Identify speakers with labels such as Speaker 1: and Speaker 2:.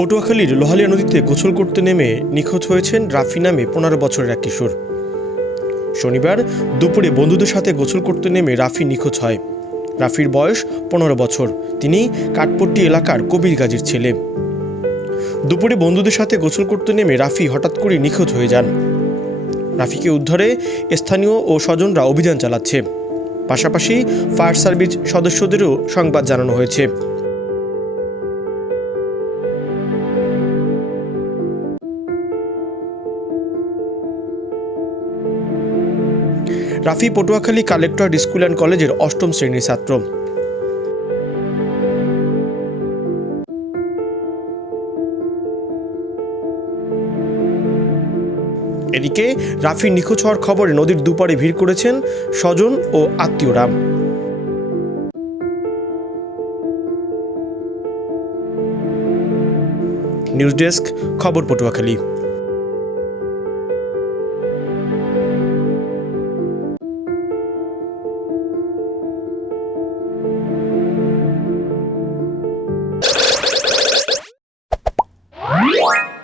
Speaker 1: পটুয়াখালীর লোহালিয়া নদীতে গোসল করতে নেমে নিখোঁজ হয়েছেন রাফি নামে পনেরো বছরের এক কিশোর। শনিবার দুপুরে বন্ধুদের সাথে গোসল করতে নেমে রাফি নিখোঁজ হয়। রাফির বয়স পনেরো বছর। তিনি কাঠপট্টি এলাকার কবির গাজীর ছেলে। দুপুরে বন্ধুদের সাথে গোসল করতে নেমে রাফি হঠাৎ করে নিখোঁজ হয়ে যান। রাফিকে উদ্ধারে স্থানীয় ও স্বজনরা অভিযান চালাচ্ছে। পাশাপাশি ফায়ার সার্ভিস সদস্যদেরও সংবাদ জানানো হয়েছে। Rafi Patuakhali collector school and কলেজের অষ্টম শ্রেণির ছাত্র। এদিকে রাফি নিখোঁজ হওয়ার খবরে নদীর দুপারে ভিড় করেছেন স্বজন ও আত্মীয়রা। নিউজ ডেস্ক, খবর পটুয়াখালী। you